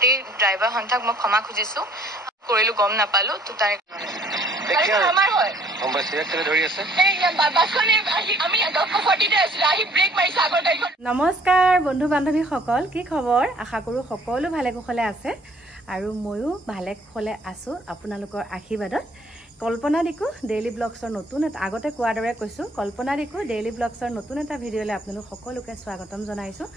গোটেই ড্ৰাইভাৰ সন্থাক মই ক্ষমা খুজিছো কৰিলো গম নাপালো তো তাই নমস্কাৰ বন্ধু বান্ধৱীসকল, কি খবৰ? আশা কৰোঁ সকলো ভালে কুশলে আছে আৰু ময়ো ভালে কুশলে আছোঁ আপোনালোকৰ আশীৰ্বাদত। কল্পনা দিকু ডেইলি ব্লগছৰ নতুন এটা আগতে কোৱাৰ দৰে কৈছোঁ, কল্পনা দিকু ডেইলি ব্লগছৰ নতুন এটা ভিডিঅ'লৈ আপোনালোক সকলোকে স্বাগতম জনাইছোঁ।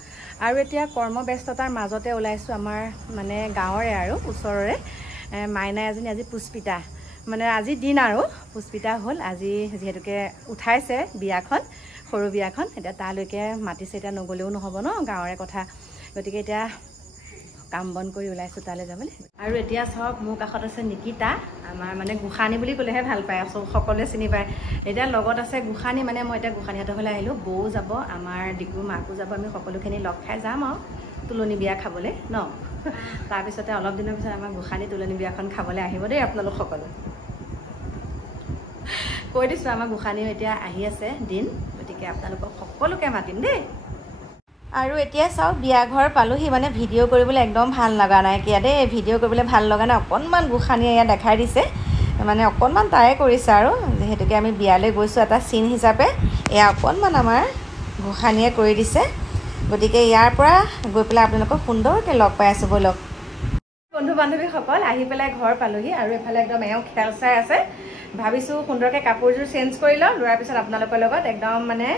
আৰু এতিয়া কৰ্মব্যস্ততাৰ মাজতে ওলাইছোঁ আমাৰ মানে গাঁৱৰে আৰু ওচৰৰে মাইনা এজনী আজি পুষ্পিতা, মানে আজি দিন আৰু পুষ্পিতা হ'ল আজি, যিহেতুকে উঠাইছে বিয়াখন, সৰু বিয়াখন, এতিয়া তালৈকে মাতিছে, এতিয়া নগ'লেও নহ'ব ন, গাঁৱৰে কথা, গতিকে এতিয়া কাম বন কৰি ওলাইছোঁ তালৈ যাবলৈ। আৰু এতিয়া চাওক মোৰ কাষত আছে নিকিতা, আমাৰ মানে গোসানী বুলি ক'লেহে ভাল পায়, সকলোৱে চিনি পায়। এতিয়া লগত আছে গোসানী, মানে মই এতিয়া গোসানীহঁতৰ ঘৰলৈ আহিলোঁ, বৌ যাব, আমাৰ ডিকু মাকো যাব, আমি সকলোখিনি লগ খাই যাম আৰু তুলনি বিয়া খাবলৈ ন। তাৰপিছতে অলপ দিনৰ পিছত আমাৰ গোসানী তুলনি বিয়াখন খাবলৈ আহিব দেই আপোনালোক সকলো। কৈ দিছোঁ আমাৰ গোসানীও এতিয়া আহি আছে দিন, গতিকে আপোনালোকক সকলোকে মাতিম দেই। আৰু এতিয়া চাওক বিয়া ঘৰ পালোহি, মানে ভিডিঅ' কৰিবলৈ একদম ভাল লগা নাই কিয়া দেই, ভিডিঅ' কৰিবলৈ ভাল লগা নাই, অকণমান গোসানীয়ে ইয়াত দেখাই দিছে, মানে অকণমান তাৰে কৰিছে আৰু যিহেতুকে আমি বিয়ালৈ গৈছোঁ এটা চিন হিচাপে, এয়া অকণমান আমাৰ গোসানীয়ে কৰি দিছে, গতিকে ইয়াৰ পৰা গৈ পেলাই আপোনালোকক সুন্দৰকৈ লগ পাই আছোঁ ব'লক। বন্ধু বান্ধৱীসকল আহি পেলাই ঘৰ পালোহি আৰু এফালে একদম এওঁ খেল চাই আছে, ভাবিছোঁ সুন্দৰকৈ কাপোৰযোৰ চেঞ্জ কৰি লওঁ, লোৱাৰ পিছত আপোনালোকৰ লগত একদম মানে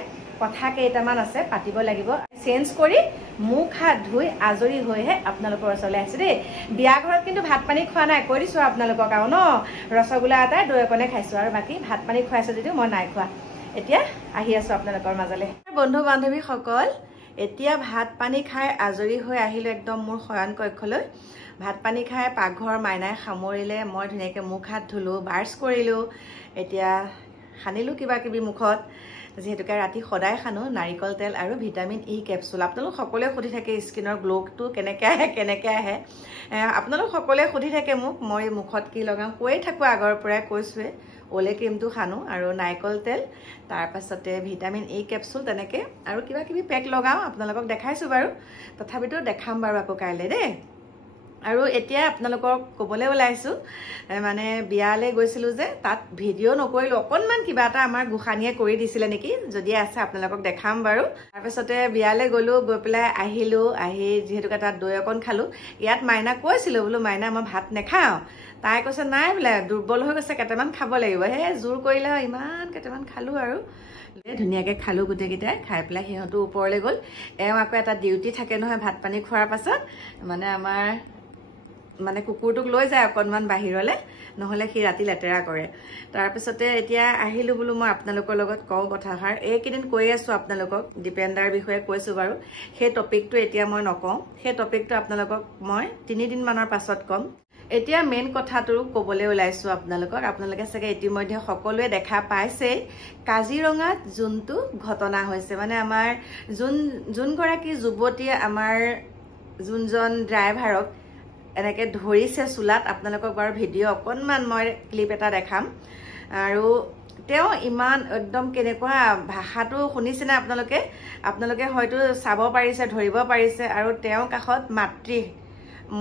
কথা কেইটামান আছে পাতিব লাগিব, চেঞ্জ কৰি মুখ হাত ধুই আজৰি হৈহে আপোনালোকৰ ওচৰলৈ আহিছোঁ দেই। বিয়া ঘৰত কিন্তু ভাত পানী খোৱা নাই, কৈ দিছোঁ আপোনালোকক আৰু ন, ৰসগোল্লা এটাই দৈ অকণে খাইছোঁ, আৰু বাকী ভাত পানী খুৱাইছোঁ যদিও মই নাই খোৱা। এতিয়া আহি আছোঁ আপোনালোকৰ মাজলৈ। বন্ধু বান্ধৱীসকল এতিয়া ভাত পানী খাই আজৰি হৈ আহিলোঁ একদম মোৰ শয়ন কক্ষলৈ। ভাত পানী খাই পাকঘৰ মাইনাই সামৰিলে, মই ধুনীয়াকৈ মুখ হাত ধুলোঁ, ব্ৰাছ কৰিলোঁ, এতিয়া সানিলোঁ কিবা কিবি মুখত, যিহেতুকে ৰাতি সদায় সানো নাৰিকল তেল আৰু ভিটামিন ই কেপচুল। আপোনালোক সকলোৱে সুধি থাকে স্কিনৰ গ্ল'টো কেনেকৈ আহে, আপোনালোক সকলোৱে সুধি থাকে মোক, মই মুখত কি লগাওঁ কৈয়ে থাকোঁ, আগৰ পৰাই কৈছোঁৱে, অ'লে ক্ৰীমটো সানো আৰু নাৰিকল তেল, তাৰপাছতে ভিটামিন ই কেপচুল, তেনেকৈ আৰু কিবা কিবি পেক লগাওঁ, আপোনালোকক দেখাইছোঁ বাৰু, তথাপিতো দেখাম বাৰু আকৌ কাইলৈ দেই। আৰু এতিয়া আপোনালোকক ক'বলৈ ওলাইছোঁ, মানে বিয়ালৈ গৈছিলোঁ যে তাত ভিডিঅ' নকৰিলোঁ, অকণমান কিবা এটা আমাৰ গোসানীয়ে কৰি দিছিলে নেকি, যদি আছে আপোনালোকক দেখাম বাৰু। তাৰপিছতে বিয়ালৈ গ'লোঁ, গৈ পেলাই আহিলোঁ, আহি যিহেতুকে তাত দৈ অকণ খালোঁ। ইয়াত মাইনাক কৈছিলোঁ বোলো মাইনা মই ভাত নাখাওঁ, তাই কৈছে নাই বোলে দুৰ্বল হৈ গৈছে, কেইটামান খাব লাগিব, সেই জোৰ কৰিলে ইমান কেইটামান খালোঁ আৰু ধুনীয়াকৈ খালোঁ গোটেইকেইটাই, খাই পেলাই সিহঁতো ওপৰলৈ গ'ল। এওঁ আকৌ এটা ডিউটি থাকে নহয় ভাত পানী খোৱাৰ পাছত, মানে আমাৰ মানে কুকুৰটোক লৈ যায় অকণমান বাহিৰলৈ, নহ'লে সি ৰাতি লেতেৰা কৰে। তাৰপিছতে এতিয়া আহিলোঁ বোলো মই আপোনালোকৰ লগত কওঁ কথাষাৰ, এইকেইদিন কৈ আছোঁ আপোনালোকক, ডিপেণ্ডাৰ বিষয়ে কৈছোঁ বাৰু, সেই টপিকটো এতিয়া মই নকওঁ, সেই টপিকটো আপোনালোকক মই 3 দিনমানৰ পাছত ক'ম। এতিয়া মেইন কথাটো ক'বলৈ ওলাইছোঁ আপোনালোকক, আপোনালোকে চাগে ইতিমধ্যে সকলোৱে দেখা পাইছেই, কাজিৰঙাত যোনটো ঘটনা হৈছে, মানে আমাৰ যোনগৰাকী যুৱতীয়ে আমাৰ যোনজন ড্ৰাইভাৰক এনেকৈ ধৰিছে চোলাত, আপোনালোকক বাৰু ভিডিঅ' অকণমান মই ক্লিপ এটা দেখাম। আৰু তেওঁ ইমান একদম কেনেকুৱা ভাষাটো শুনিছেনে আপোনালোকে হয়তো চাব পাৰিছে, ধৰিব পাৰিছে, আৰু তেওঁৰ কাষত মাতৃ,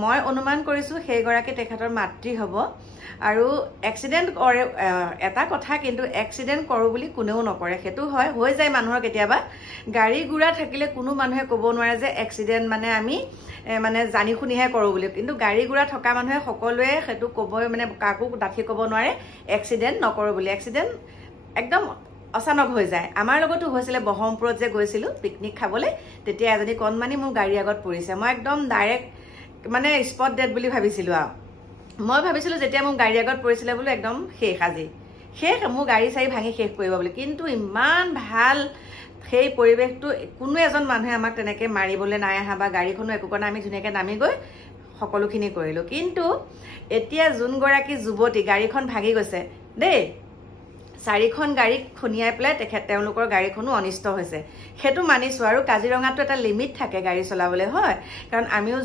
মই অনুমান কৰিছোঁ সেইগৰাকী তেখেতৰ মাতৃ হ'ব। আৰু এক্সিডেণ্ট কৰে, এটা কথা কিন্তু এক্সিডেণ্ট কৰোঁ বুলি কোনেও নকৰে, সেইটো হয়, হৈ যায় মানুহৰ কেতিয়াবা, গাড়ী গুৰা থাকিলে কোনো মানুহে ক'ব নোৱাৰে যে এক্সিডেণ্ট মানে আমি মানে জানি শুনিহে কৰোঁ বুলি, কিন্তু গাড়ী গুৰা থকা মানুহে সকলোৱে সেইটো ক'বই, মানে কাকো ডাঠি ক'ব নোৱাৰে এক্সিডেণ্ট নকৰোঁ বুলি, এক্সিডেণ্ট একদম অচানক হৈ যায়। আমাৰ লগতো হৈছিলে, ব্ৰহ্মপুৰত যে গৈছিলোঁ পিকনিক খাবলৈ, তেতিয়া এজনী কণমানি মোৰ গাড়ী আগত পৰিছে, মই একদম ডাইৰেক্ট মানে স্পট ডেড বুলি ভাবিছিলোঁ আৰু মই ভাবিছিলোঁ যেতিয়া মোৰ গাড়ী আগত পৰিছিলে বোলো একদম শেষ মোৰ গাড়ী চাৰি ভাঙি শেষ কৰিব বুলি, কিন্তু ইমান ভাল সেই পৰিৱেশটো, কোনো এজন মানুহে আমাক তেনেকৈ মাৰিবলৈ নাই অহা বা গাড়ীখনো একো কৰা নাই, আমি ধুনীয়াকৈ নামি গৈ সকলোখিনি কৰিলোঁ। কিন্তু এতিয়া যোনগৰাকী যুৱতী, গাড়ীখন ভাগি গৈছে দেই, 4খন গাড়ীক খুনিয়াই পেলাই তেওঁলোকৰ গাড়ীখনো অনিষ্ট হৈছে, সেইটো মানিছোঁ। আৰু কাজিৰঙাতো এটা লিমিট থাকে গাড়ী চলাবলৈ, হয়, কাৰণ আমিও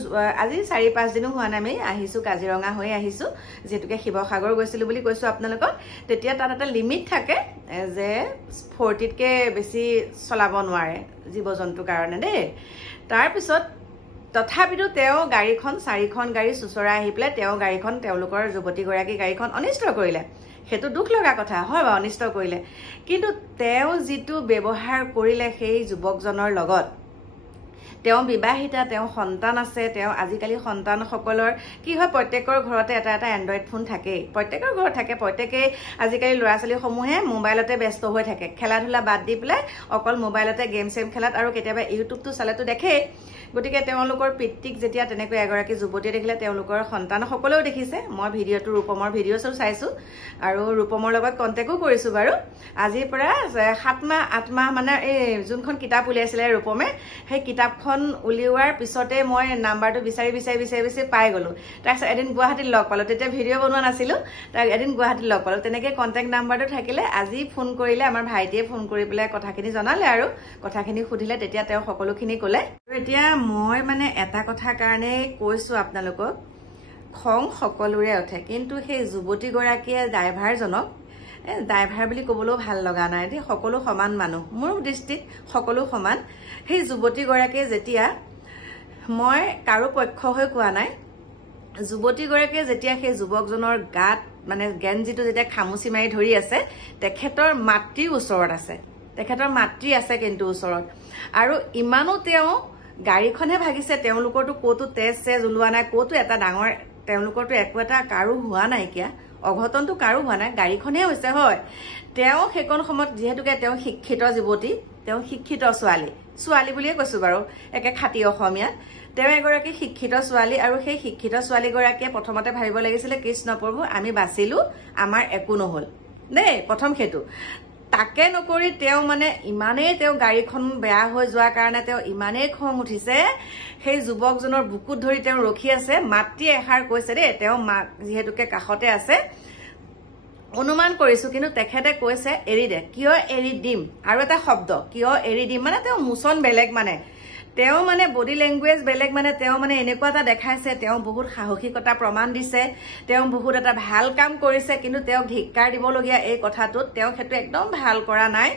আজি 4-5 দিনো হোৱা নাই আমি আহিছোঁ, কাজিৰঙা হৈ আহিছোঁ, যিহেতুকে শিৱসাগৰ গৈছিলোঁ বুলি কৈছোঁ আপোনালোকক, তেতিয়া তাত এটা লিমিট থাকে যে 40তকৈ বেছি চলাব নোৱাৰে জীৱ জন্তুৰ কাৰণে দেই। তাৰপিছত তথাপিতো তেওঁ গাড়ীখন 4খন গাড়ী চুচৰাই আহি পেলাই তেওঁ গাড়ীখন তেওঁলোকৰ যুৱতীগৰাকী গাড়ীখন অনিষ্ট কৰিলে সেইটো দুখ লগা কথা হয় বা অনিষ্ট কৰিলে কিন্তু তেওঁ যিটো ব্যৱহাৰ কৰিলে সেই যুৱকজনৰ লগত তেওঁ বিবাহিতা তেওঁ সন্তান আছে তেওঁ আজিকালি সন্তানসকলৰ কি হয় প্ৰত্যেকৰ ঘৰতে এটা এটা এন্ড্ৰইড ফোন থাকে প্ৰত্যেকৰ ঘৰত থাকে প্ৰত্যেকই আজিকালি ল'ৰা ছোৱালীসমূহে মোবাইলতে ব্যস্ত হৈ থাকে খেলা ধূলা বাদ দি পেলাই অকল মোবাইলতে গেম চেম খেলাত আৰু কেতিয়াবা ইউটিউবটো চালেতো দেখে গতিকে তেওঁলোকৰ পিতৃক যেতিয়া তেনেকৈ এগৰাকী যুৱতীয়ে দেখিলে তেওঁলোকৰ সন্তানসকলেও দেখিছে মই ভিডিঅ'টো ৰূপমৰ ভিডিঅ' চাইছো আৰু ৰূপমৰ লগত কণ্টেক্টো কৰিছো বাৰু আজিৰ পৰা 7 মাহ 8 মাহ মানে এই যোনখন কিতাপ উলিয়াইছিলে ৰূপমে সেই কিতাপখন উলিওৱাৰ পিছতে মই নাম্বাৰটো বিচাৰি পাই গলো তাৰপিছত এদিন গুৱাহাটীত লগ পালো তেতিয়া ভিডিঅ' বনোৱা নাছিলো তাৰ এদিন গুৱাহাটীত লগ পালো তেনেকৈ কণ্টেক্ট নাম্বাৰটো থাকিলে আজি ফোন কৰিলে আমাৰ ভাইটিয়ে ফোন কৰি পেলাই কথাখিনি জনালে আৰু কথাখিনি সুধিলে তেতিয়া তেওঁ সকলোখিনি ক'লে এতিয়া মই মানে এটা কথাৰ কাৰণে কৈছো আপোনালোকক খং সকলোৰে উঠে কিন্তু সেই যুৱতীগৰাকীয়ে ড্ৰাইভাৰজনক ড্ৰাইভাৰ বুলি ক'বলৈও ভাল লগা নাই দেই সকলো সমান মানুহ মোৰ দৃষ্টিত সকলো সমান সেই যুৱতীগৰাকীয়ে যেতিয়া মই কাৰো পক্ষ হৈ কোৱা নাই যুৱতীগৰাকীয়ে যেতিয়া সেই যুৱকজনৰ গাত মানে গেঞ্জিটো যেতিয়া খামুচি মাৰি ধৰি আছে তেখেতৰ মাতৃ ওচৰত আছে তেখেতৰ মাতৃ আছে কিন্তু ওচৰত আৰু ইমানো তেওঁ গাড়ীখনহে ভাগিছে তেওঁলোকৰটো ক'তো তেজ ওলোৱা নাই ক'তো এটা ডাঙৰ তেওঁলোকৰটো একো এটা কাৰো হোৱা নাইকিয়া অঘটনটো কাৰো হোৱা নাই গাড়ীখনহে হৈছে হয় তেওঁ সেইকণ সময়ত যিহেতুকে তেওঁ শিক্ষিত যুৱতী তেওঁ শিক্ষিত ছোৱালী বুলিয়ে কৈছো বাৰু একে খাটি অসমীয়াত তেওঁ এগৰাকী শিক্ষিত ছোৱালী আৰু সেই শিক্ষিত ছোৱালীগৰাকীয়ে প্ৰথমতে ভাবিব লাগিছিলে কৃষ্ণ প্ৰভু আমি বাচিলো আমাৰ একো নহল দেই প্ৰথম সেইটো তাকে নকৰি তেওঁ মানে ইমানেই তেওঁ গাড়ীখন বেয়া হৈ যোৱাৰ কাৰণে তেওঁ ইমানেই খং উঠিছে সেই যুৱকজনৰ বুকুত ধৰি তেওঁ ৰখি আছে মাতৃ এষাৰ কৈছে দেই তেওঁ মাক যিহেতুকে কাষতে আছে অনুমান কৰিছো কিন্তু তেখেতে কৈছে এৰি দে কিয় এৰি দিম আৰু এটা শব্দ কিয় এৰি দিম মানে তেওঁ মোচন বেলেগ মানে তেওঁ মানে বডি ল্যাঙ্গুৱেজ বেলেগ মানে তেওঁ মানে এনেকুৱা এটা দেখাইছে তেওঁ বহুত সাহসিকতা প্ৰমাণ দিছে তেওঁ বহুত এটা ভাল কাম কৰিছে কিন্তু তেওঁ ধিক্কাৰ দিবলগীয়া এই কথাটোত তেওঁ সেইটো একদম ভাল কৰা নাই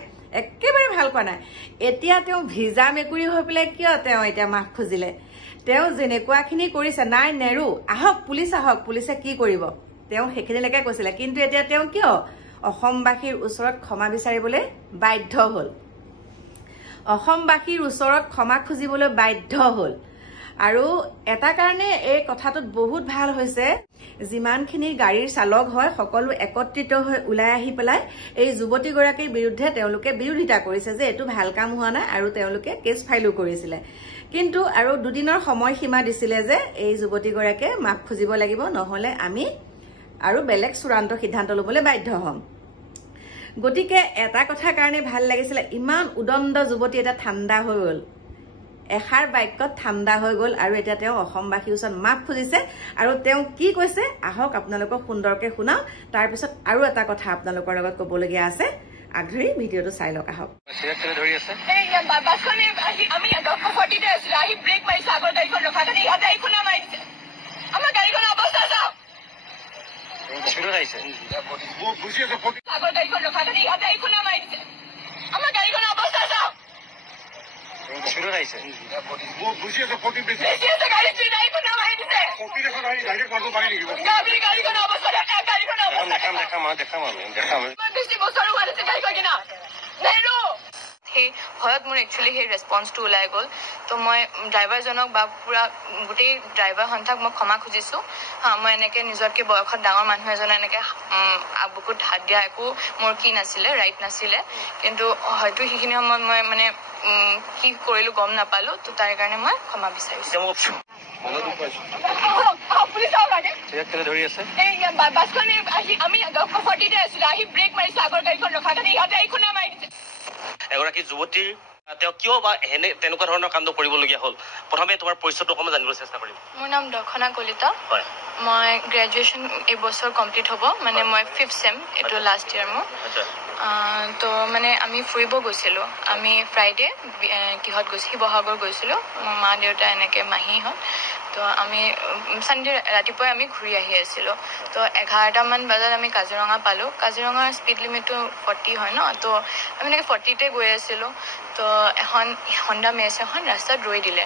একেবাৰে ভাল কৰা নাই এতিয়া তেওঁ ভিজা মেকুৰী হৈ পেলাই কিয় তেওঁ এতিয়া মাফ খুজিলে তেওঁ যেনেকুৱাখিনি কৰিছে নাই নেৰু আহক পুলিচে কি কৰিব তেওঁ সেইখিনিলৈকে কৈছিলে কিন্তু এতিয়া তেওঁ কিয় অসমবাসীৰ ওচৰত ক্ষমা বিচাৰিবলৈ বাধ্য হ'ল অসমবাসীৰ ওচৰত ক্ষমা খুজিবলৈ বাধ্য হ'ল আৰু এটা কাৰণে এই কথাটোত বহুত ভাল হৈছে যিমানখিনি গাড়ীৰ চালক হয় সকলো একত্ৰিত হৈ ওলাই আহি পেলাই এই যুৱতীগৰাকীৰ বিৰুদ্ধে তেওঁলোকে বিৰোধিতা কৰিছে যে এটো ভাল কাম হোৱা নাই আৰু তেওঁলোকে কেছ ফাইলো কৰিছিলে কিন্তু আৰু দুদিনৰ সময়সীমা দিছিলে যে এই যুৱতীগৰাকীয়ে মাফ খুজিব লাগিব নহলে আমি আৰু বেলেগ চূড়ান্ত সিদ্ধান্ত ল'বলৈ বাধ্য হ'ম গতিকে এটা কথা কাৰণে ভাল লাগিছিল ইমান উদণ্ড যুৱতী এটা ঠাণ্ডা হৈ গ'ল এষাৰ বাক্যত ঠাণ্ডা হৈ গ'ল আৰু এতিয়া তেওঁ অসমবাসীৰ ওচৰত মাফ খুজিছে আৰু তেওঁ কি কৈছে আহক আপোনালোকক সুন্দৰকৈ শুনাও তাৰ পিছত আৰু এটা কথা আপোনালোকৰ লগত ক'বলগীয়া আছে আগধৰি ভিডিঅ'টো চাই লওক আহক ধৰি আছে এই বাছখনে আমি 10:40 আছিল আহি ব্ৰেক মাৰিছে আগৰ গাড়ীখন ৰখা কাৰণে ইয়াতে আহি খুনা মাৰিছে আমাৰ গাড়ীখনৰ অৱস্থা চাওক স্পিডত আহিছে আগৰ গাড়ীখন ৰখা কাৰণে ইয়াতে আহি খুনা মাৰিছে আমাৰ গাড়ীখনৰ অৱস্থা চাওক স্পিডত আহিছে গাড়ী স্পীড আহি খুনা মাৰি দিছে গাড়ীখনৰ অৱস্থা দেখাম বেছি বছৰ হোৱা নাছিল গাড়ীখন কিনা নেৰু সেই ভয়ত মোৰ একচুৱেলি সেই ৰেছপন্সটো ওলাই গ'ল তো মই ড্ৰাইভাৰজনক বা পুৰা গোটেই ড্ৰাইভাৰ সন্থাক মই ক্ষমা খুজিছো মই এনেকৈ নিজতকৈ বয়সত ডাঙৰ মানুহ এজনে এনেকৈ বুকুত হাত দিয়া একো মোৰ কি নাছিলে ৰাইট নাছিলে কিন্তু হয়তো সেইখিনি সময়ত মই মানে কি কৰিলো গম নাপালো তো তাৰ কাৰণে মই ক্ষমা বিচাৰিছো ধৰি আছে এই বাছখনে আমি 10:40 আছিলো আহি ব্ৰেক মাৰিছো আগৰ গাড়ীখন ৰখা কাৰণে ইয়াতে আহি খুনা মাৰি দিছে এগৰাকী যুৱতীৰ তেওঁ কিয় বা এনে তেনেকুৱা ধৰণৰ কাণ্ড কৰিবলগীয়া হ'ল প্ৰথমে তোমাৰ পৰিচয়টো অকণমান জানিবলৈ চেষ্টা কৰিম মোৰ নাম দক্ষণা কলিতা হয় মই গ্ৰেজুৱেশ্যন এই বছৰ কমপ্লিট হ'ব মানে মই 5th চেম এইটো লাষ্ট ইয়াৰ মোৰ তো মানে আমি ফুৰিব গৈছিলোঁ আমি ফ্ৰাইডে কিহত গৈছোঁ শিৱসাগৰ গৈছিলোঁ মোৰ মা দেউতা এনেকৈ মাহীহঁত তো আমি সানডে ৰাতিপুৱাই আমি ঘূৰি আহি আছিলোঁ তো 11টামান বজাত আমি কাজিৰঙা পালোঁ কাজিৰঙাৰ স্পীড লিমিটটো 40 হয় ন তো আমি এনেকৈ 40তে গৈ আছিলোঁ তো এখন হণ্ডা মেচ এখন ৰাস্তাত ৰৈ দিলে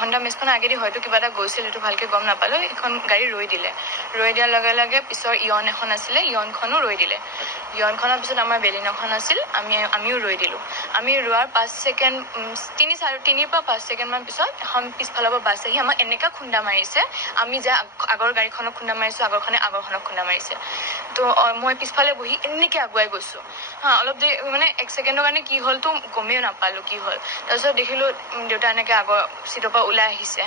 হণ্ডা মেচখন আগেদি হয়তো কিবা এটা গৈছিল সেইটো ভালকৈ গম নাপালোঁ এখন গাড়ী ৰৈ দিলে ৰৈ দিয়াৰ লগে লগে পিছৰ ইয়ন এখন আছিলে ইয়নখনো ৰৈ দিলে ইয়নখনৰ পিছত আমাৰ বেলিনখন আছিল আমিও ৰৈ দিলোঁ আমি ৰোৱাৰ 5 ছেকেণ্ড 3 পৰা 5 ছেকেণ্ডমান পিছত এখন পিছফালৰ পৰা বাছ আহি আমাক এনেকুৱা খুন্দা মাৰিছে আমি যে আগৰ গাড়ীখনক খুন্দা মাৰিছোঁ আগৰখনে আগৰখনক খুন্দা মাৰিছে তো মই পিছফালে বহি এনেকৈ আগুৱাই গৈছোঁ অলপ দেৰি মানে 1 ছেকেণ্ডৰ কাৰণে কি হ'ল তো গমেই নাপালোঁ কি হ'ল তাৰপিছত দেখিলোঁ দেউতা এনেকৈ আগৰ চিটৰ পৰা ওলাই আহিছে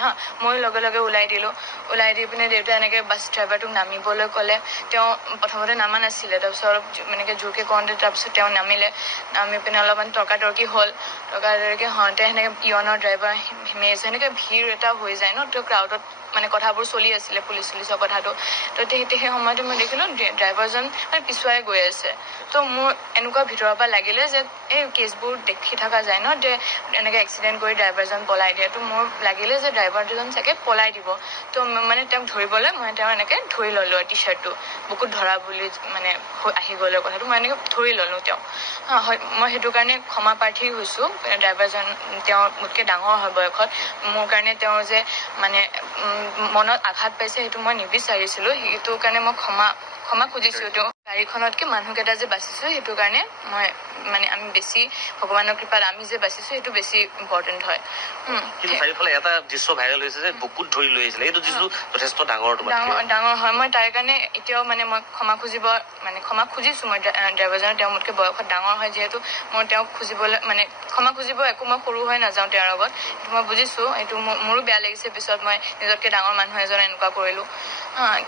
মই লগে লগে ওলাই দিলোঁ ওলাই দি পিনে দেউতা এনেকৈ বাছ ড্ৰাইভাৰটোক নামিবলৈ ক'লে তেওঁ প্ৰথমতে নামা নাছিলে তাৰপিছত অলপ এনেকৈ জোৰকৈ কওঁতে তাৰপিছত তেওঁ নামিলে নামি পিনে অলপমান তৰ্কাতৰ্কি হ'ল তৰ্কাতৰ্কি হওঁতে সেনেকৈ ইয়নৰ ড্ৰাইভাৰ মেজ সেনেকৈ ভিৰ এটা হৈ যায় ন তো ক্ৰাউডত মানে কথাবোৰ চলি আছিলে পুলিচৰ কথাটো তো সেই সময়তে মই দেখিলোঁ ড্ৰাইভাৰজন মানে পিছুৱাই গৈ আছে তো মোৰ এনেকুৱা ভিতৰৰ পৰা লাগিলে যে এই কেছবোৰ দেখি থকা যায় ন যে এনেকৈ এক্সিডেণ্ট কৰি ড্ৰাইভাৰজন পলাই দিয়ে তো মোৰ লাগিলে যে ড্ৰাইভাৰজন চাগে পলাই দিব তো মানে তেওঁক ধৰিবলৈ মই তেওঁ এনেকৈ ধৰি ল'লোঁ টি চাৰ্টটো বুকুত ধৰা বুলি মানে আহি গ'লে কথাটো মই এনেকৈ ধৰি ল'লোঁ তেওঁক মই সেইটো কাৰণে ক্ষমা প্ৰাৰ্থী হৈছোঁ ড্ৰাইভাৰজন তেওঁ মোতকৈ ডাঙৰ হয় বয়সত মোৰ কাৰণে তেওঁ যে মানে মনত আঘাত পাইছে সেইটো মই নিবিচাৰিছিলোঁ সেইটো কাৰণে মই ক্ষমা খুজিছোঁ তেওঁ গাড়ীখনতকৈ মানুহকেইটা যে বাচিছোঁ সেইটো কাৰণে মই মানে আমি বেছি ভগৱানৰ কৃপাত আমি যে বাচিছোঁ সেইটো বেছি ইম্পৰ্টেণ্ট হয় কিন্তু চাৰিওফালে এটা দৃশ্য ভাইৰেল হৈছে যে বুকুত ধৰি লৈ আহিছিলে এইটো দৃশ্য যথেষ্ট ডাঙৰ হয় মই তাৰ কাৰণে এতিয়াও মানে মই ক্ষমা খুজিছোঁ মই ড্ৰাইভাৰজনে তেওঁ মোতকৈ বয়সত ডাঙৰ হয় যিহেতু মই তেওঁক খুজিবলৈ মানে ক্ষমা খুজিব একো মই সৰু হৈ নাযাওঁ তেওঁৰ আগত সেইটো মই বুজিছোঁ এইটো মোৰো বেয়া লাগিছে পিছত মই নিজতকৈ ডাঙৰ মানুহ এজন এনেকুৱা কৰিলোঁ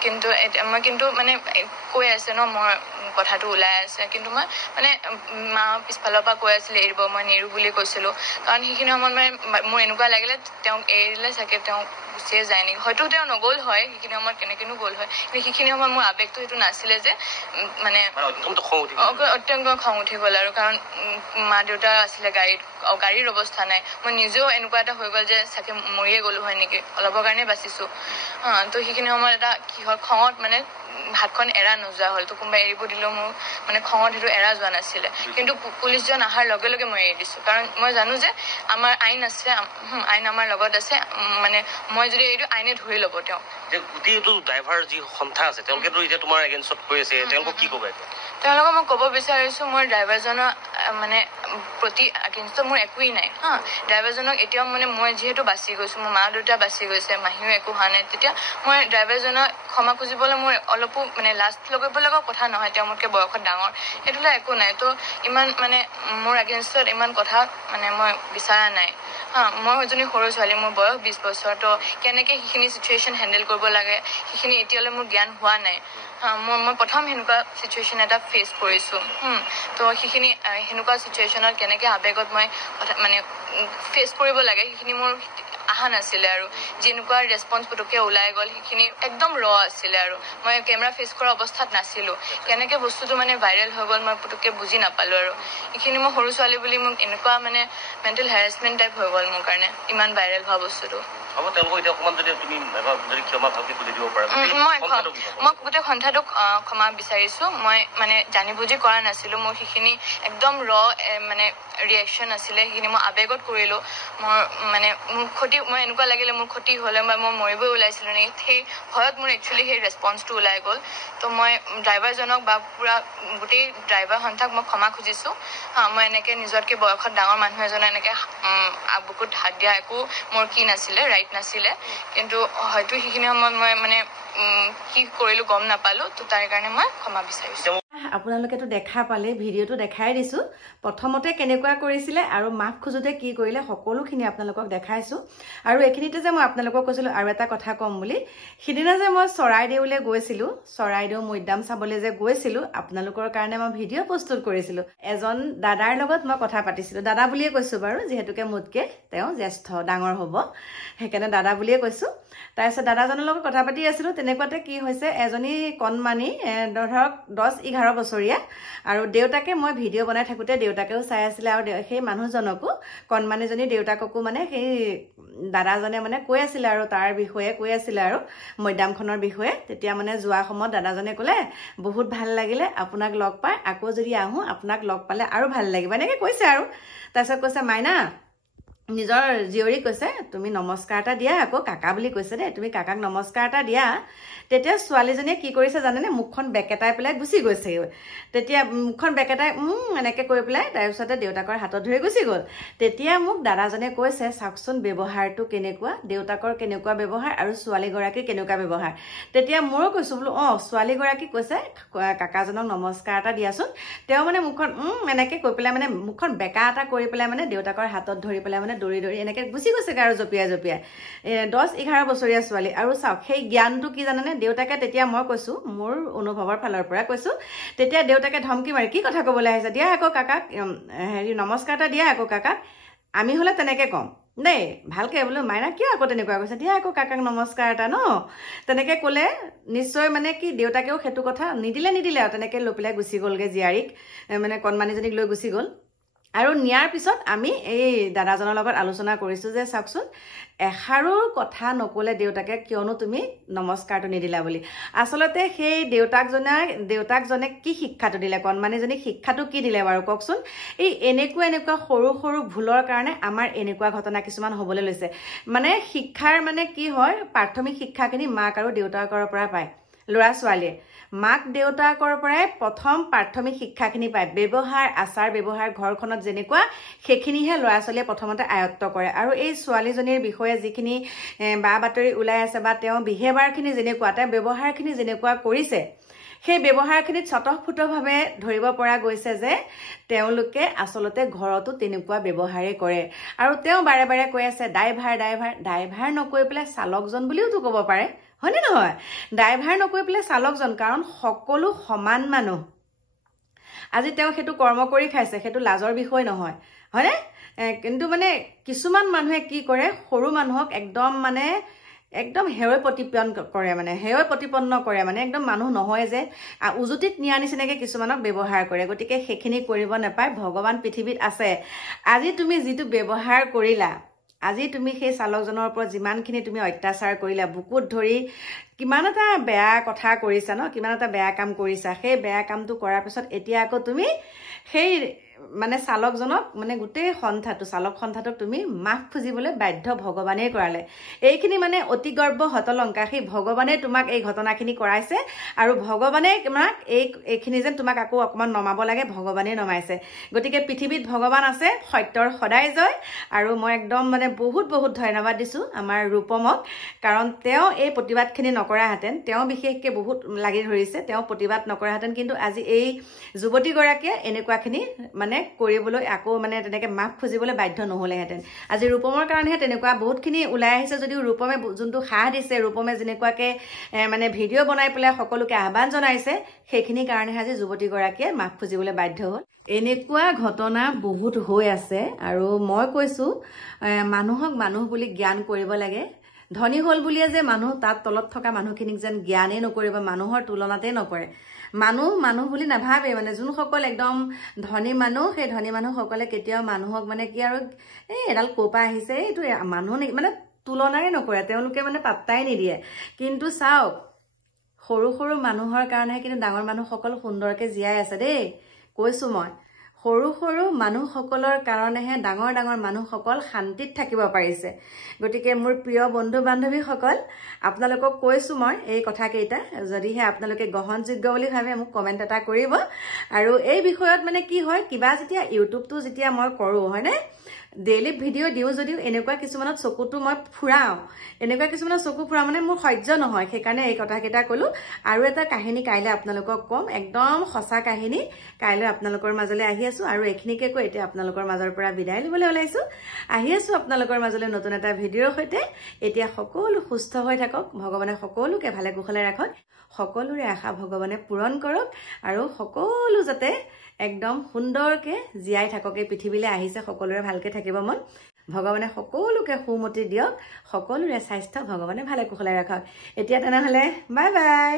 কিন্তু মই কিন্তু মানে কৈ আছে ন মই কথাটো ওলাই আছে কিন্তু মই মানে মা পিছফালৰ পৰা কৈ আছিলে এৰিব মই নেৰো বুলি কৈছিলোঁ কাৰণ সেইখিনি সময়ত মানে মোৰ এনেকুৱা লাগিলে তেওঁক এৰিলে চাগে তেওঁ গুচিয়ে যায় নেকি হয়তো তেওঁ নগ'ল হয় সেইখিনি সময়ত কেনেকৈনো গ'ল হয় কিন্তু সেইখিনি সময়ত মোৰ আৱেগটো সেইটো নাছিলে যে মানে অত্যন্ত খং উঠি গ'ল আৰু কাৰণ মা দেউতা আছিলে গাড়ীৰ অৱস্থা নাই মই নিজেও এনেকুৱা এটা হৈ গ'ল যে চাগে মৰিয়ে গ'লো হয় নেকি অলপৰ কাৰণে বাচিছোঁ তো সেইখিনি সময়ত এটা কি হয় খঙত মানে হাতখন এৰা নোযোৱা হ'ল তো কোনোবাই এৰিব দিলেও মোৰ মানে খঙত সেইটো এৰা যোৱা নাছিলে কিন্তু পুলিচজন অহাৰ লগে লগে মই এৰি দিছোঁ কাৰণ মই জানো যে আমাৰ আইন আছে আইন আমাৰ লগত আছে মানে মই যদি এৰি দিওঁ আইনে ধৰি ল'ব তেওঁ গোটেইটো ড্ৰাইভাৰ যি সন্থা আছে তেওঁলোকেতো এতিয়া তোমাৰ এগেইনষ্টত কৈ আছে তেওঁলোকক কি ক'বা তেওঁলোকক মই ক'ব বিচাৰিছোঁ মোৰ ড্ৰাইভাৰজনৰ মানে প্ৰতি এগেইনষ্ট মোৰ একোৱেই নাই ড্ৰাইভাৰজনক এতিয়াও মানে মই যিহেতু বাচি গৈছোঁ মোৰ মা দেউতা বাচি গৈছে মাহীও একো হোৱা নাই তেতিয়া মই ড্ৰাইভাৰজনক ক্ষমা খুজিবলৈ মোৰ অলপো মানে লাজ লগাব লগা কথা নহয় তেওঁ মোতকৈ বয়সত ডাঙৰ সেইটোলৈ একো নাই তো ইমান মানে মোৰ এগেইনষ্টত ইমান কথা মানে মই বিচৰা নাই মই এজনী সৰু ছোৱালী মোৰ বয়স 20 বছৰ তো কেনেকৈ সেইখিনি চিটুৱেশ্যন হেণ্ডেল কৰিব লাগে সেইখিনি এতিয়ালৈ মোৰ জ্ঞান হোৱা নাই মই প্ৰথম সেনেকুৱা চিটুৱেশ্যন এটা ফেচ কৰিছোঁ তো সেইখিনি সেনেকুৱা চিটুৱেশ্যনত কেনেকৈ আৱেগত মই মানে ফেচ কৰিব লাগে সেইখিনি মোৰ অহা নাছিলে আৰু যেনেকুৱা ৰেছপন্স পুতুককৈ ওলাই গ'ল সেইখিনি একদম আছিলে আৰু মই কেমেৰা ফেচ কৰা অৱস্থাত নাছিলোঁ কেনেকৈ বস্তুটো মানে ভাইৰেল হৈ গ'ল মই পুতুককৈ বুজি নাপালোঁ আৰু এইখিনি মই সৰু ছোৱালী বুলি মোক এনেকুৱা মানে মেণ্টেল হেৰাচমেণ্ট টাইপ হৈ গ'ল মোৰ কাৰণে ইমান ভাইৰেল হোৱা বস্তুটো মই গোটেই সন্থাটোক ক্ষমা বিচাৰিছোঁ মই মানে জানি বুজি কৰা নাছিলোঁ মোৰ সেইখিনি একদম মানে ৰিয়েকশ্যন আছিলে সেইখিনি মই আৱেগত কৰিলোঁ মোৰ মানে মোৰ ক্ষতি মই এনেকুৱা লাগিলে মোৰ ক্ষতি হ'লে বা মই মৰিবই ওলাইছিলোঁ নেকি সেই ভয়ত মোৰ একচুৱেলি সেই ৰেছপন্সটো ওলাই গ'ল তো মই ড্ৰাইভাৰজনক বা পূৰা গোটেই ড্ৰাইভাৰ সন্থাক মই ক্ষমা খুজিছোঁ মই এনেকৈ নিজতকৈ বয়সত ডাঙৰ মানুহ এজনে এনেকৈ বুকুত হাত দিয়া একো মোৰ কি নাছিলে ৰাইট নাছিলে কিন্তু হয়তো সেইখিনি সময়ত মই মানে কি কৰিলোঁ গম নাপালোঁ তো তাৰ কাৰণে মই ক্ষমা বিচাৰিছোঁ আপোনালোকেতো দেখা পালে ভিডিঅ'টো দেখাই দিছোঁ প্ৰথমতে কেনেকুৱা কৰিছিলে আৰু মাক খোজোতে কি কৰিলে সকলোখিনি আপোনালোকক দেখাইছোঁ আৰু এইখিনিতে যে মই আপোনালোকক কৈছিলোঁ আৰু এটা কথা ক'ম বুলি সিদিনা যে মই চৰাইদেউলৈ গৈছিলোঁ চৰাইদেউ মৈদাম চাবলৈ যে গৈছিলোঁ আপোনালোকৰ কাৰণে মই ভিডিঅ' প্ৰস্তুত কৰিছিলোঁ এজন দাদাৰ লগত মই কথা পাতিছিলোঁ দাদা বুলিয়ে কৈছোঁ বাৰু যিহেতুকে মোতকৈ তেওঁ জ্যেষ্ঠ ডাঙৰ হ'ব সেইকাৰণে দাদা বুলিয়ে কৈছোঁ তাৰপিছত দাদাজনৰ লগত কথা পাতি আছিলোঁ তেনেকুৱাতে কি হৈছে এজনী কণমানি ধৰক 10-11 বছৰীয়া আৰু দেউতাকে মই ভিডিঅ' বনাই থাকোঁতে দেউতাকেও চাই আছিলে আৰু সেই মানুহজনকো কণমানিজনী দেউতাককো মানে সেই দাদাজনে মানে কৈ আছিলে আৰু তাৰ বিষয়ে কৈ আছিলে আৰু মৈদামখনৰ বিষয়ে তেতিয়া মানে যোৱা সময়ত দাদাজনে ক'লে বহুত ভাল লাগিলে আপোনাক লগ পাই আকৌ যদি আহোঁ আপোনাক লগ পালে আৰু ভাল লাগিব এনেকৈ কৈছে আৰু তাৰপিছত কৈছে মাইনা নিজৰ জীয়ৰী কৈছে তুমি নমস্কাৰ এটা দিয়া আকৌ কাকা বুলি কৈছে দেই তুমি কাকাক নমস্কাৰ এটা দিয়া তেতিয়া ছোৱালীজনীয়ে কি কৰিছে জানেনে মুখখন বেকেটাই পেলাই গুচি গৈছে তেতিয়া মুখখন বেকেটাই এনেকৈ কৰি পেলাই তাৰপিছতে দেউতাকৰ হাতত ধৰি গুচি গ'ল তেতিয়া মোক দাদাজনে কৈছে চাওকচোন ব্যৱহাৰটো কেনেকুৱা দেউতাকৰ কেনেকুৱা ব্যৱহাৰ আৰু ছোৱালীগৰাকীৰ কেনেকুৱা ব্যৱহাৰ তেতিয়া ময়ো কৈছোঁ বোলো ছোৱালীগৰাকী কৈছে কাকাজনক নমস্কাৰ এটা দিয়াচোন তেওঁ মানে মুখখন এনেকৈ কৈ পেলাই মানে মুখখন বেকা এটা কৰি পেলাই মানে দেউতাকৰ হাতত ধৰি পেলাই মানে দৌৰি দৌৰি এনেকৈ গুচি গৈছেগৈ আৰু জঁপিয়াই 10-11 বছৰীয়া ছোৱালী আৰু চাওক সেই জ্ঞানটো কি জানেনে দেউতাকে তেতিয়া মই কৈছোঁ মোৰ অনুভৱৰ ফালৰ পৰা কৈছোঁ তেতিয়া দেউতাকে ধমকি মাৰি কি কথা ক'বলৈ আহিছে দিয়া আকৌ কাকাক নমস্কাৰ এটা দিয়া আকৌ কাকাক আমি হ'লে তেনেকৈ ক'ম দেই ভালকৈ বোলো মাইনা কিয় আকৌ তেনেকুৱা কৈছে দিয়া আকৌ কাকাক নমস্কাৰ এটা ন তেনেকৈ ক'লে নিশ্চয় মানে কি দেউতাকেও সেইটো কথা নিদিলে আৰু তেনেকৈ লৈ পেলাই গুচি গ'লগৈ জীয়াৰীক মানে কণমানিজনীক লৈ গুচি গ'ল আৰু নিয়াৰ পিছত আমি এই দাদাজনৰ লগত আলোচনা কৰিছোঁ যে চাওকচোন এষাৰৰ কথা নক'লে দেউতাকে কিয়নো তুমি নমস্কাৰটো নিদিলা বুলি আচলতে সেই দেউতাকজনে কি শিক্ষাটো দিলে কণমানিজনীক শিক্ষাটো কি দিলে বাৰু কওকচোন এই এনেকুৱা সৰু সৰু ভুলৰ কাৰণে আমাৰ এনেকুৱা ঘটনা কিছুমান হ'বলৈ লৈছে মানে শিক্ষাৰ মানে কি হয় প্ৰাথমিক শিক্ষাখিনি মাক আৰু দেউতাকৰ পৰা পায় ল'ৰা ছোৱালীয়ে মাক দেউতাকৰ পৰাই প্ৰথম প্ৰাথমিক শিক্ষাখিনি পায় ব্যৱহাৰ আচাৰ ব্যৱহাৰ ঘৰখনত যেনেকুৱা সেইখিনিহে ল'ৰা ছোৱালীয়ে প্ৰথমতে আয়ত্ব কৰে আৰু এই ছোৱালীজনীৰ বিষয়ে যিখিনি বা বাতৰি ওলাই আছে বা তেওঁ বিহেভিয়াৰখিনি যেনেকুৱা তেওঁ ব্যৱহাৰখিনি যেনেকুৱা কৰিছে সেই ব্যৱহাৰখিনিত স্বতঃস্ফূৰ্তভাৱে ধৰিব পৰা গৈছে যে তেওঁলোকে আচলতে ঘৰতো তেনেকুৱা ব্যৱহাৰেই কৰে আৰু তেওঁ বাৰে বাৰে কৈ আছে ড্ৰাইভাৰ নকৈ পেলাই চালকজন বুলিওতো ক'ব পাৰে হয়নে নহয় ড্ৰাইভাৰ নকৈ পেলাই চালকজন কাৰণ সকলো সমান মানুহ আজি তেওঁ সেইটো কৰ্ম কৰি খাইছে সেইটো লাজৰ বিষয় নহয় হয়নে কিন্তু মানে কিছুমান মানুহে কি কৰে সৰু মানুহক একদম হেয় প্ৰতিপন্ন কৰে মানে একদম মানুহ নহয় যে উজুতিত নিয়া নিচিনাকৈ কিছুমানক ব্যৱহাৰ কৰে গতিকে সেইখিনি কৰিব নাপায় ভগৱান পৃথিৱীত আছে আজি তুমি যিটো ব্যৱহাৰ কৰিলা আজি তুমি সেই চালকজনৰ ওপৰত যিমানখিনি তুমি অত্যাচাৰ কৰিলা বুকুত ধৰি কিমান এটা বেয়া কথা কৰিছা ন কিমান এটা বেয়া কাম কৰিছা সেই বেয়া কামটো কৰাৰ পিছত এতিয়া আকৌ তুমি সেই মানে চালকজনক মানে গোটেই চালক সন্থাটোক তুমি মাফ খুজিবলৈ বাধ্য ভগৱানেই কৰালে এইখিনি মানে অতি গৰ্ব হতলংকা সেই ভগৱানে তোমাক এই ঘটনাখিনি কৰাইছে আৰু ভগৱানে তোমাক এইখিনি যেন তোমাক আকৌ অকণমান নমাব লাগে ভগৱানে নমাইছে গতিকে পৃথিৱীত ভগৱান আছে সত্যৰ সদায় জয় আৰু মই একদম মানে বহুত ধন্যবাদ দিছোঁ আমাৰ ৰূপমক কাৰণ তেওঁ এই প্ৰতিবাদখিনি নকৰাহেঁতেন তেওঁ বিশেষকৈ বহুত লাগি ধৰিছে তেওঁ প্ৰতিবাদ নকৰাহেঁতেন কিন্তু আজি এই যুৱতীগৰাকীয়ে এনেকুৱাখিনি মানে কৰিবলৈ আকৌ মানে তেনেকৈ মাফ খুজিবলৈ বাধ্য নহ'লেহেঁতেন আজি ৰূপমৰ কাৰণেহে তেনেকুৱা বহুতখিনি ওলাই আহিছে যদিও ৰূপমে যোনটো সাহ দিছে ৰূপমে যেনেকুৱাকৈ মানে ভিডিঅ' বনাই পেলাই সকলোকে আহ্বান জনাইছে সেইখিনিৰ কাৰণেহে আজি যুৱতীগৰাকীয়ে মাফ খুজিবলৈ বাধ্য হ'ল এনেকুৱা ঘটনা বহুত হৈ আছে আৰু মই কৈছোঁ মানুহক মানুহ বুলি জ্ঞান কৰিব লাগে ধনী হ'ল বুলিয়ে যে মানুহ তাত তলত থকা মানুহখিনিক যেন জ্ঞানেই নকৰিব মানুহৰ তুলনাতেই নকৰে মানুহ বুলি নাভাবে মানে যোনসকল একদম ধনী মানুহ সেই ধনী মানুহসকলে কেতিয়াও মানুহক মানে কি আৰু এডাল ক'পা আহিছে এইটো মানুহ মানে তুলনাই নকৰে তেওঁলোকে মানে পাত্তাই নিদিয়ে কিন্তু চাওক সৰু মানুহৰ কাৰণে কিন্তু ডাঙৰ মানুহসকল সুন্দৰকৈ জীয়াই আছে দেই কৈছোঁ মই সৰু মানুহসকলৰ কাৰণেহে ডাঙৰ মানুহসকল শান্তিত থাকিব পাৰিছে গতিকে মোৰ প্ৰিয় বন্ধু বান্ধৱীসকল আপোনালোকক কৈছোঁ মই এই কথাকেইটা যদিহে আপোনালোকে গ্ৰহণযোগ্য বুলি ভাবে মোক কমেণ্ট এটা কৰিব আৰু এই বিষয়ত মানে কি হয় কিবা যেতিয়া ইউটিউবটো যেতিয়া মই কৰোঁ হয়নে ডেইলি ভিডিঅ' দিওঁ যদিও এনেকুৱা কিছুমানত চকুটো মই ফুৰাওঁ এনেকুৱা কিছুমানত চকু ফুৰা মানে মোৰ সহ্য নহয় সেইকাৰণে এই কথাকেইটা ক'লোঁ আৰু এটা কাহিনী কাইলৈ আপোনালোকক ক'ম একদম সঁচা কাহিনী কাইলৈ আপোনালোকৰ মাজলৈ আহি আছোঁ আৰু এইখিনিকে কৈ এতিয়া আপোনালোকৰ মাজৰ পৰা বিদায় ল'বলৈ ওলাইছোঁ আহি আছোঁ আপোনালোকৰ মাজলৈ নতুন এটা ভিডিঅ'ৰ সৈতে এতিয়া সকলো সুস্থ হৈ থাকক ভগৱানে সকলোকে ভালে কুশলে ৰাখক সকলোৰে আশা ভগৱানে পূৰণ কৰক আৰু সকলো যাতে একদম সুন্দৰকৈ জীয়াই থাকক এই পৃথিৱীলৈ আহিছে সকলোৰে ভালকৈ থাকিব মন ভগৱানে সকলোকে সুমতি দিয়ক সকলোৰে স্বাস্থ্য ভগৱানে ভালে কুশলে ৰাখক এতিয়া তেনেহ'লে বাই